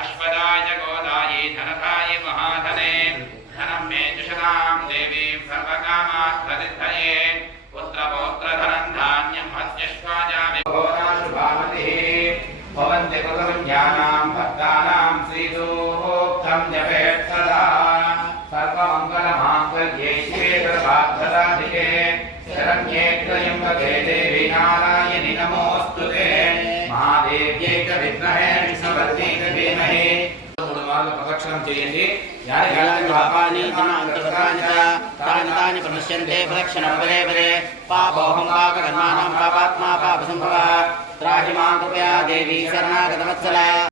अश्वदाय गोदायै धनदाय महाधने धनं मे जुषतां देवीं सर्वकामार्थसिद्धये पुत्रपौत्रधनं धान्यं मध्यश्वाजामि घोराशुभामतिः भवन्ति कृतविज्ञानां भक्तानां श्रीसूक्तं जपेत् सदा सर्वमङ्गलमाङ्गल्ये शिवे सर्वार्थसाधिके शरण्ये त्र्यम्बके देवी नारायणि नमोऽस्तुते महादेव्यै च विद्महे विष्णुपत्नी च धीमहि प्रदक्षिणं చేయండి యాని పాపాని అంతర్గతాని తాని ప్రణశ్యంతే ప్రదక్షిణం పదే పదే పాపోహం పాపకర్మాణం పాపాత్మా పాపసంభవ త్రాహి మాం కృపయా దేవి శరణాగత వత్సల